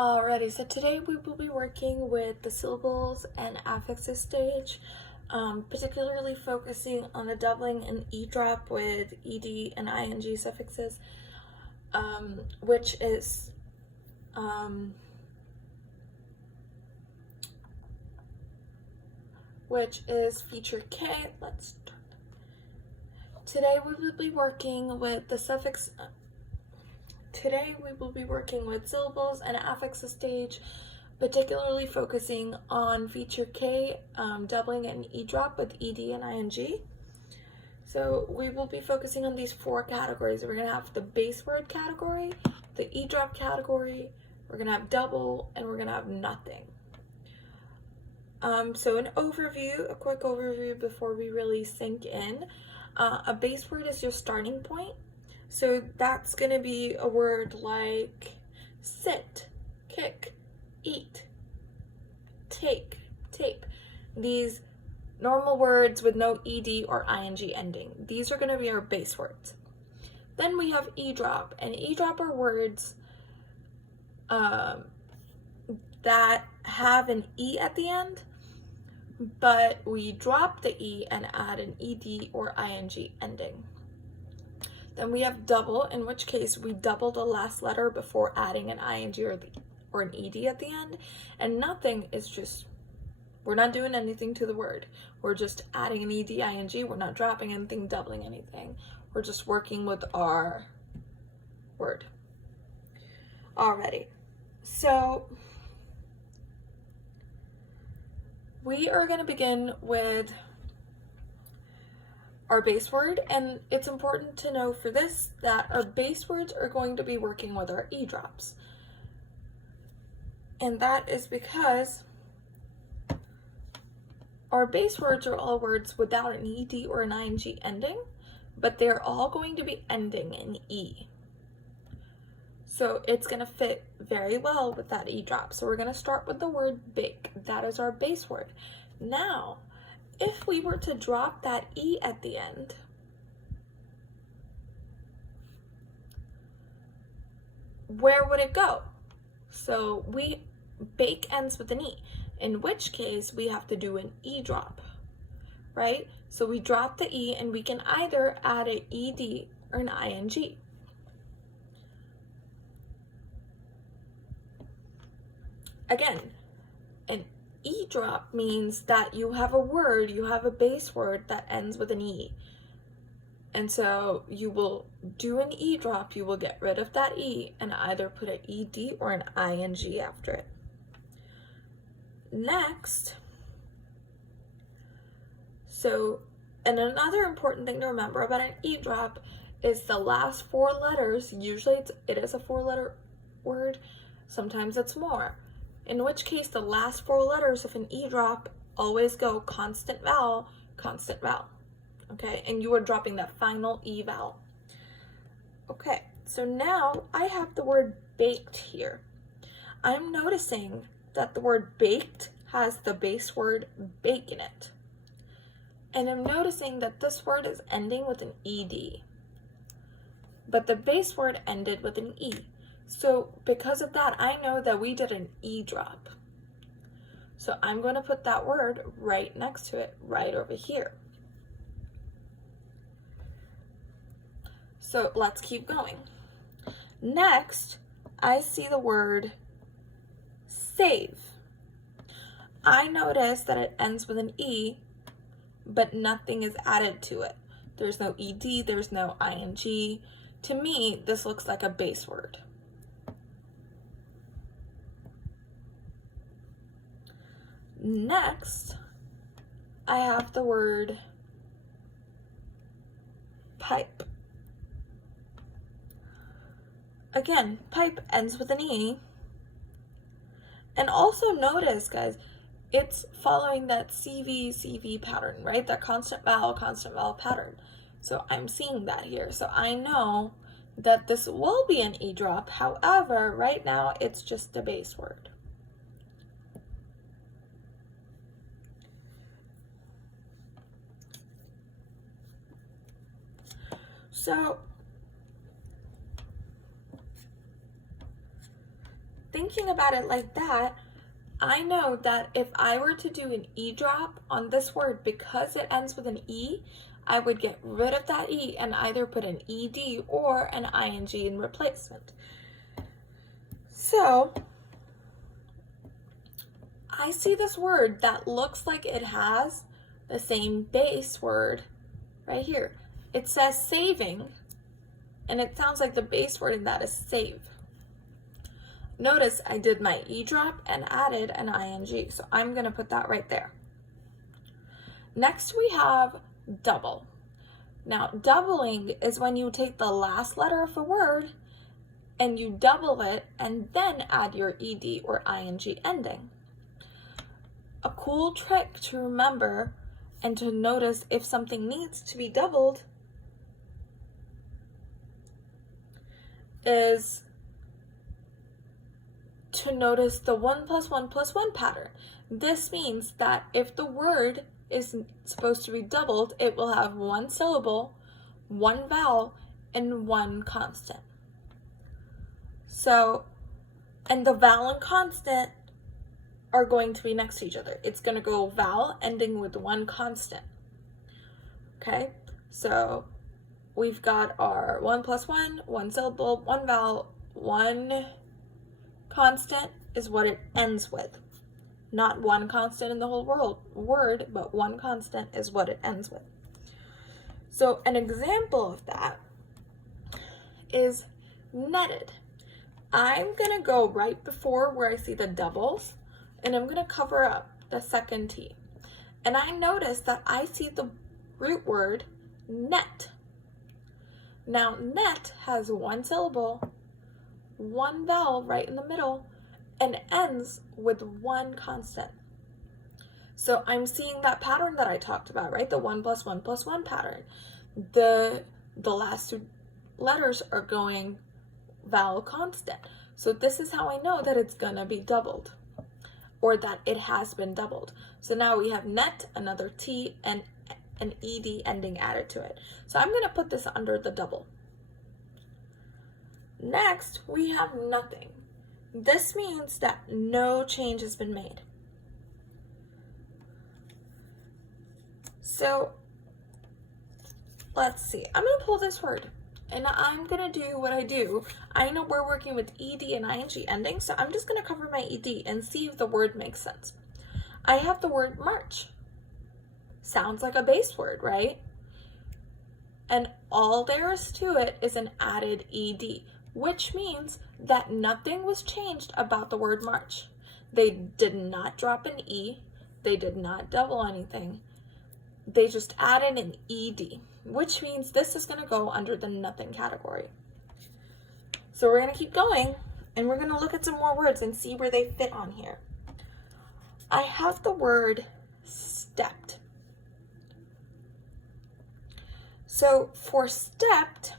Alrighty, so today we will be working with the syllables and affixes stage, particularly focusing on the doubling and E drop with ED and ING suffixes, which is feature K. Let's start. Today we will be working with the suffix. Today we will be working with syllables and affixes stage, particularly focusing on feature K, doubling and E drop with ED and ING. So we will be focusing on these four categories. We're gonna have the base word category, the E drop category, we're gonna have double, and we're gonna have nothing. So a quick overview before we really sink in. A base word is your starting point. So that's going to be a word like sit, kick, eat, take, tape. These normal words with no ed or ing ending. These are going to be our base words. Then we have E drop, and E drop are words that have an E at the end, but we drop the E and add an ed or ing ending. Then we have double, in which case we double the last letter before adding an ing or an ed at the end. And nothing is just, we're not doing anything to the word. We're just adding an ed, ing. We're not dropping anything, doubling anything. We're just working with our word. Alrighty. So we are going to begin with our base word, and it's important to know for this that our base words are going to be working with our E drops. And that is because our base words are all words without an ed or an ing ending, but they're all going to be ending in E. So it's going to fit very well with that E drop. So we're going to start with the word bake. That is our base word. Now, if we were to drop that E at the end, where would it go? So bake ends with an E, in which case we have to do an E drop, right? So we drop the E and we can either add an ed or an ing. Again, an E drop means that you have a base word that ends with an E. And so you will do an E drop, you will get rid of that E and either put an ed or an ing after it. Next, and another important thing to remember about an E drop is the last four letters. Usually it is a 4-letter word, sometimes it's more. In which case, the last four letters of an E drop always go constant vowel, okay? And you are dropping that final E vowel. Okay, so now I have the word baked here. I'm noticing that the word baked has the base word bake in it. And I'm noticing that this word is ending with an ed, but the base word ended with an E. So because of that, I know that we did an E drop. So I'm going to put that word right next to it, right over here. So let's keep going. Next, I see the word save. I notice that it ends with an E, but nothing is added to it. There's no ed, there's no ing. To me, this looks like a base word. Next, I have the word pipe. Again, pipe ends with an E. And also notice, guys, it's following that CV pattern, right? That constant vowel pattern. So I'm seeing that here. So I know that this will be an E drop. However, right now it's just a base word. So thinking about it like that, I know that if I were to do an E drop on this word, because it ends with an E, I would get rid of that E and either put an ED or an ING in replacement. So I see this word that looks like it has the same base word right here. It says saving, and it sounds like the base word in that is save. Notice I did my E drop and added an ING, so I'm going to put that right there. Next we have double. Now doubling is when you take the last letter of a word and you double it and then add your ED or ING ending. A cool trick to remember and to notice if something needs to be doubled is to notice the 1 + 1 + 1 pattern. This means that if the word is supposed to be doubled, it will have one syllable, one vowel, and one constant. So, and the vowel and constant are going to be next to each other. It's going to go vowel ending with one constant. Okay, so we've got our 1 + 1, one syllable, one vowel, one constant is what it ends with. Not one constant in the whole word, but one constant is what it ends with. So an example of that is netted. I'm going to go right before where I see the doubles, and I'm going to cover up the second T. And I notice that I see the root word net. Now net has one syllable, one vowel right in the middle, and ends with one constant. So I'm seeing that pattern that I talked about, right? The 1 + 1 + 1 pattern. The last two letters are going vowel constant. So this is how I know that it's gonna be doubled, or that it has been doubled. So now we have net, another T, and an ED ending added to it. So I'm gonna put this under the double. Next, we have nothing. This means that no change has been made. So let's see, I'm gonna pull this word and I'm gonna do what I do. I know we're working with ED and ING ending, so I'm just gonna cover my ED and see if the word makes sense. I have the word March. Sounds like a base word, right? And all there is to it is an added ED, which means that nothing was changed about the word March. They did not drop an E, they did not double anything. They just added an ED, which means this is going to go under the nothing category. So we're going to keep going, and we're going to look at some more words and see where they fit on here. I have the word stepped. So for stepped,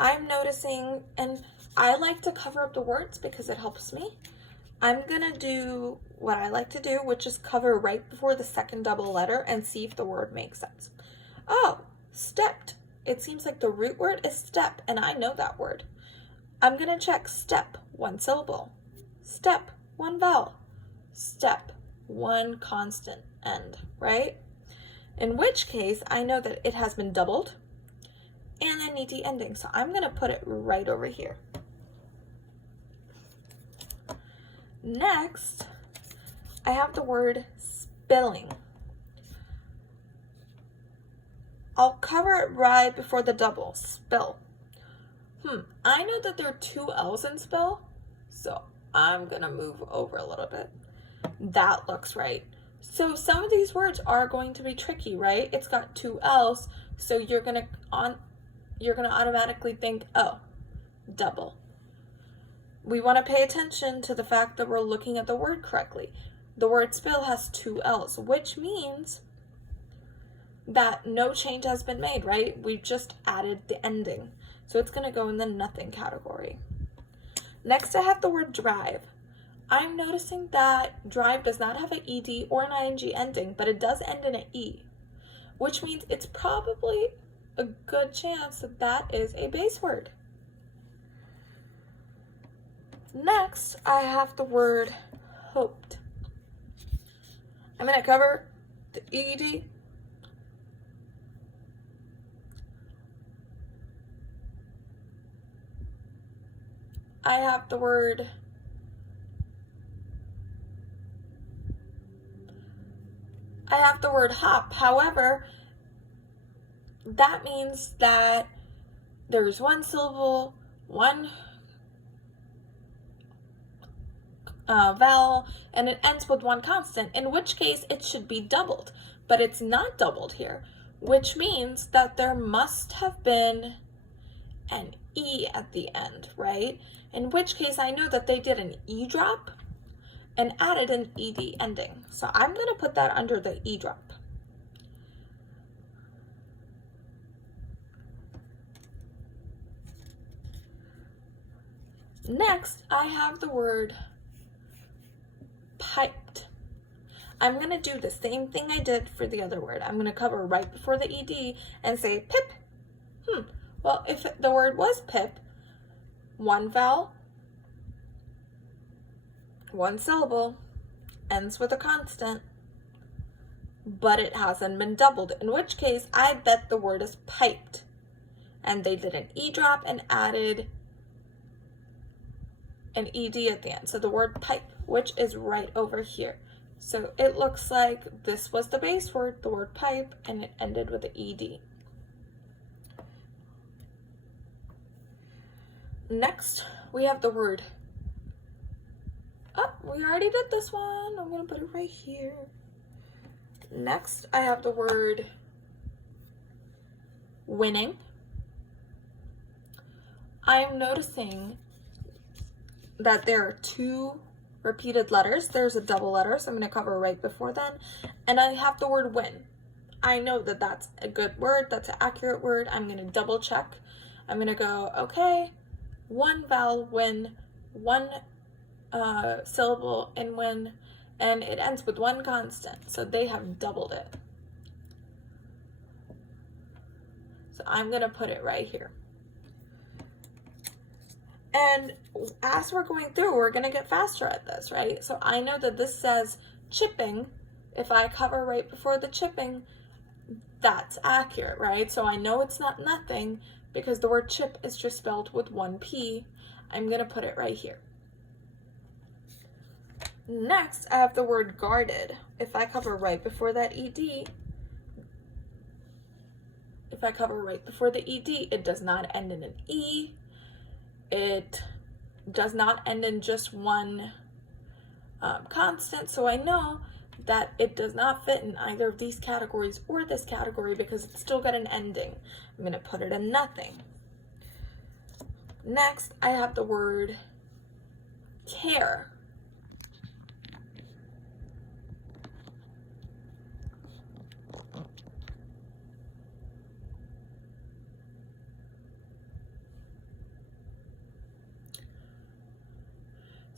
I'm noticing, and I like to cover up the words because it helps me. I'm gonna do what I like to do, which is cover right before the second double letter and see if the word makes sense. Oh, stepped. It seems like the root word is step, and I know that word. I'm gonna check step, one syllable. Step, one vowel. Step, one constant end, right? In which case, I know that it has been doubled and an ED ending, so I'm gonna put it right over here. Next, I have the word spilling. I'll cover it right before the double, spill. I know that there are two L's in spill, so I'm gonna move over a little bit. That looks right. So some of these words are going to be tricky, right? It's got two L's, so you're gonna automatically think, oh, double. We want to pay attention to the fact that we're looking at the word correctly. The word spill has two L's, which means that no change has been made, right? We've just added the ending. So it's going to go in the nothing category. Next, I have the word drive. I'm noticing that drive does not have an ED or an ING ending, but it does end in an E, which means it's probably a good chance that that is a base word. Next, I have the word hoped. I'm going to cover the ED. I have the word hop. However, that means that there's one syllable, one vowel, and it ends with one consonant, in which case it should be doubled. But it's not doubled here, which means that there must have been an E at the end, right? In which case I know that they did an E drop and added an ED ending. So I'm going to put that under the E drop. Next, I have the word piped. I'm going to do the same thing I did for the other word. I'm going to cover right before the ED and say pip. Well, if the word was pip, one vowel, one syllable, ends with a constant, but it hasn't been doubled, in which case I bet the word is piped. And they did an E drop and added an ED at the end. So the word pipe, which is right over here. So it looks like this was the base word, the word pipe, and it ended with the ED. Next, we have the word, we already did this one. I'm going to put it right here. Next, I have the word winning. I'm noticing that there are two repeated letters. There's a double letter, so I'm going to cover right before then. And I have the word win. I know that that's a good word. That's an accurate word. I'm going to double check. I'm going to go, okay, one vowel, win, one syllable in win, and it ends with one constant. So they have doubled it. So I'm going to put it right here. And as we're going through, we're going to get faster at this, right? So I know that this says chipping. If I cover right before the chipping, that's accurate, right? So I know it's not nothing because the word chip is just spelled with one P. I'm going to put it right here. Next, I have the word guarded. If I cover right before that ED, if I cover right before the ED, it does not end in an E. It does not end in just one constant, so I know that it does not fit in either of these categories or this category because it's still got an ending. I'm going to put it in nothing. Next, I have the word care.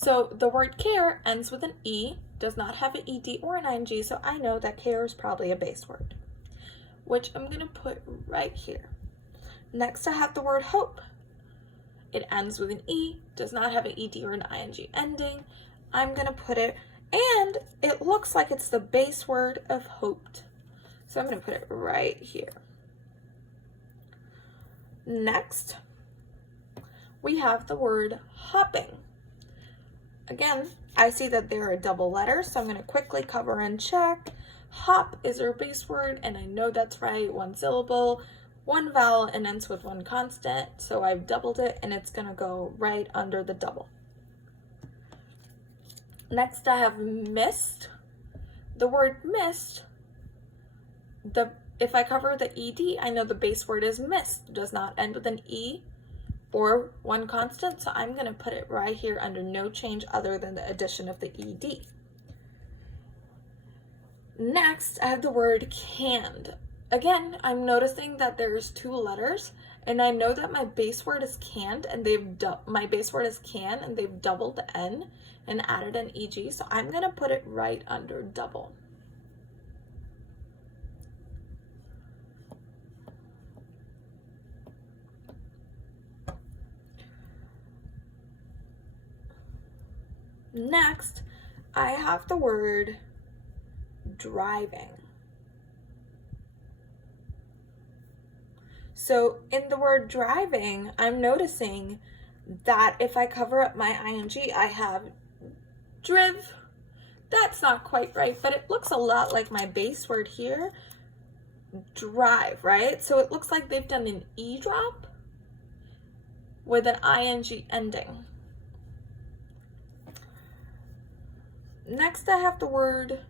So the word care ends with an E, does not have an ED or an ING, so I know that care is probably a base word, which I'm going to put right here. Next, I have the word hope. It ends with an E, does not have an ED or an ING ending. I'm going to put it, and it looks like it's the base word of hoped. So I'm going to put it right here. Next, we have the word hopping. Again, I see that there are double letters, so I'm going to quickly cover and check. Hop is our base word, and I know that's right. One syllable, one vowel, and ends with one constant. So I've doubled it, and it's going to go right under the double. Next, I have missed. The word missed, if I cover the ED, I know the base word is missed. It does not end with an E or one constant, so I'm going to put it right here under no change other than the addition of the ED. Next, I have the word canned. Again, I'm noticing that there's two letters, and I know that my base word is canned, and my base word is can, and they've doubled the N and added an EG, so I'm going to put it right under double. Next, I have the word driving. So in the word driving, I'm noticing that if I cover up my ing, I have driv. That's not quite right, but it looks a lot like my base word here, drive, right? So it looks like they've done an E drop with an ing ending. Next, I have the word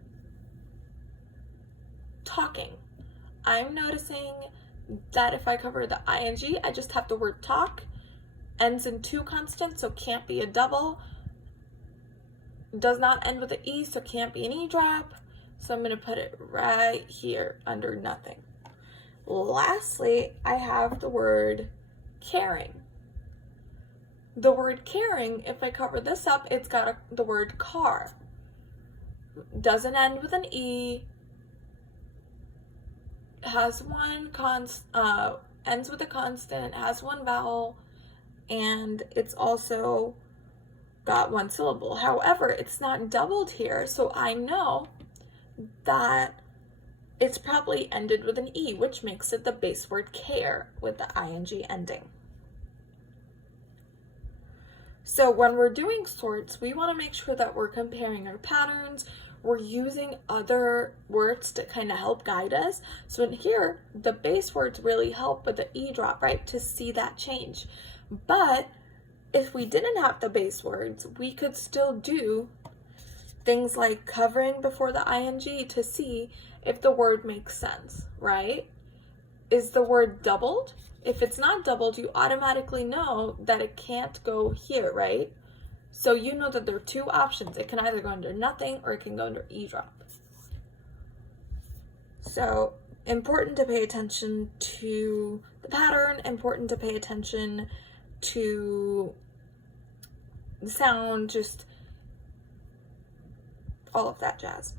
talking. I'm noticing that if I cover the ing, I just have the word talk. Ends in two consonants, so can't be a double. Does not end with an E, so can't be an E drop. So I'm going to put it right here under nothing. Lastly, I have the word caring. The word caring, if I cover this up, it's got the word car. Doesn't end with an E. Has one ends with a consonant, has one vowel, and it's also got one syllable. However, it's not doubled here, so I know that it's probably ended with an E, which makes it the base word care with the ing ending. So when we're doing sorts, we want to make sure that we're comparing our patterns. We're using other words to kind of help guide us. So in here, the base words really help with the E drop, right, to see that change. But if we didn't have the base words, we could still do things like covering before the ing to see if the word makes sense, right? Is the word doubled? If it's not doubled, you automatically know that it can't go here, right? So you know that there are two options. It can either go under nothing or it can go under E drop. So important to pay attention to the pattern, important to pay attention to the sound, just all of that jazz.